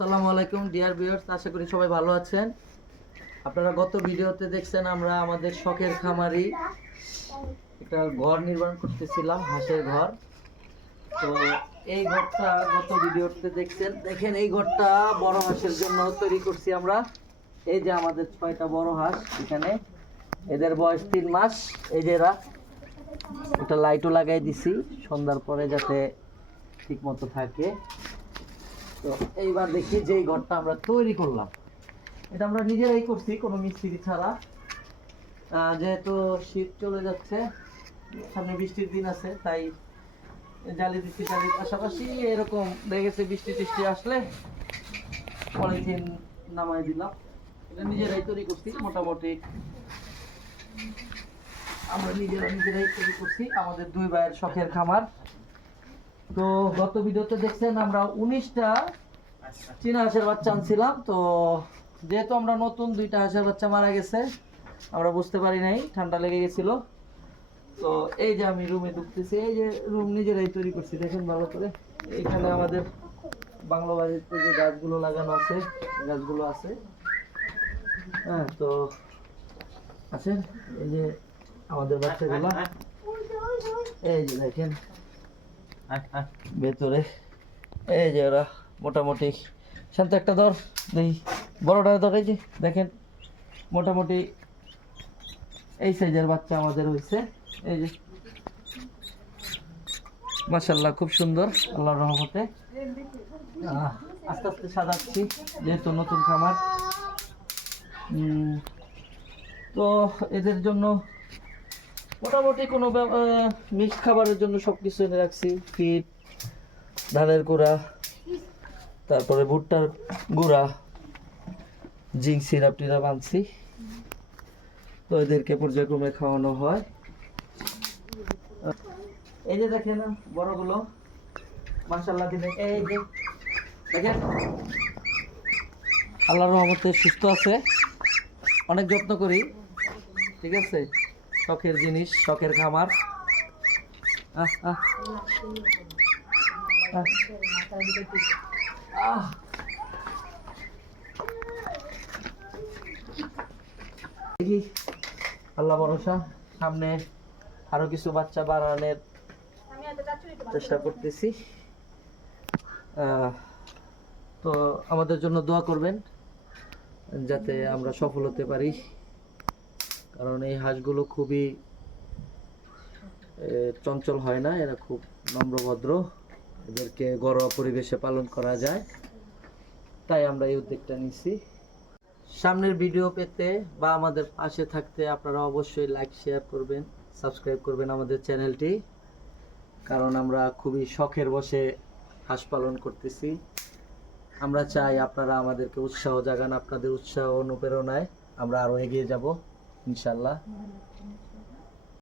আসসালামু আলাইকুম dear viewers, আশা করি সবাই ভালো আছেন। আপনারা গত ভিডিওতে দেখছেন আমরা আমাদের শখের খামারি একটা ঘর নির্মাণ করতেছিলাম, হাঁসের ঘর। তো এই ঘরটা গত ভিডিওতে দেখছেন, দেখেন এই ঘরটা বড় হাঁসের জন্য তৈরি করছি আমরা। এই যে আমাদের 6টা বড় হাঁস এখানে, এদের বয়স 3 মাস। এই যে এরা, একটা লাইটও লাগাই দিছি সন্ধ্যার পরে যাতে ঠিক মতো থাকে। তো এইবার দেখি যে এই ঘরটা আমরা তৈরি করলাম, এটা আমরা নিজেরাই করছি, কোনো মিস্ত্রি ছাড়া। যেহেতু শীত চলে যাচ্ছে, সামনে বৃষ্টির দিন আছে, তাই জালি দিচ্ছি। জালির পাশাপাশি এরকম দেখেছে বৃষ্টি টিষ্টি আসলে পলিথিন নামাই দিলাম। এটা নিজেরাই তৈরি করছি, মোটামুটি আমরা নিজেরাই তৈরি করছি, আমাদের 2 ভাইয়ের শখের খামার। তো গত ভিডিওতে দেখছেন আমরা 19টা চীনা হাঁসের বাচ্চা আনছিলাম। তো যেহেতু আমরা নতুন, 2টা হাঁসের বাচ্চা মারা গেছে, আমরা বুঝতে পারি নাই, ঠান্ডা লেগে গেছিল। তো এই যে আমি রুমে ঢুকতেছি, এই যে রুম নিজেরাই তৈরি করছি, দেখেন ভালো করে। এইখানে আমাদের বাংলা বাড়িতে যে গাছগুলো লাগানো আছে, গাছগুলো আছে। হ্যাঁ, তো আছেন এই যে আমাদের বাচ্চাগুলো, এই যে দেখেন ভেতরে। এই যে ওরা মোটামুটি, শান্ত একটা ধর দেখি, বড়টা ধর। এই যে দেখেন মোটামুটি এই সাইজের বাচ্চা আমাদের হয়েছে। এই যে মাশাআল্লাহ, খুব সুন্দর আল্লাহর রহমতে। আস্তে আস্তে সাজাচ্ছি, যেহেতু নতুন খামার। তো এদের জন্য মোটামুটি কোনো মিক্সড খাবারের জন্য সব কিছু এনে রাখছি। ফিড, ধানের গুঁড়া, তারপরে ভুট্টার গুঁড়া, জিঙ্ক সিরাপ টিরাপ আনছি। তো এদেরকে পর্যায়ক্রমে খাওয়ানো হয়। এই যে দেখেন বড়গুলো মাশাআল্লাহ দিলে, এই যে দেখেন আল্লাহর রহমতে সুস্থ আছে, অনেক যত্ন করি। ঠিক আছে, শখের জিনিস, শখের খামার। আল্লাহ ভরসা, সামনে আরো কিছু বাচ্চা বাড়ানোর চেষ্টা করতেছি। তো আমাদের জন্য দোয়া করবেন যাতে আমরা সফল হতে পারি, কারণ এই হাঁসগুলো খুবই চঞ্চল হয় না, এরা খুব নম্রভদ্র, এদেরকে ঘরোয়া পরিবেশে পালন করা যায়, তাই আমরা এই উদ্যোগটা নিচ্ছি। সামনের ভিডিও পেতে বা আমাদের পাশে থাকতে আপনারা অবশ্যই লাইক, শেয়ার করবেন, সাবস্ক্রাইব করবেন আমাদের চ্যানেলটি, কারণ আমরা খুবই শখের বশে হাঁস পালন করতেছি। আমরা চাই আপনারা আমাদেরকে উৎসাহ জাগান, আপনাদের উৎসাহ অনুপ্রেরণায় আমরা আরো এগিয়ে যাব ইনশাআল্লাহ।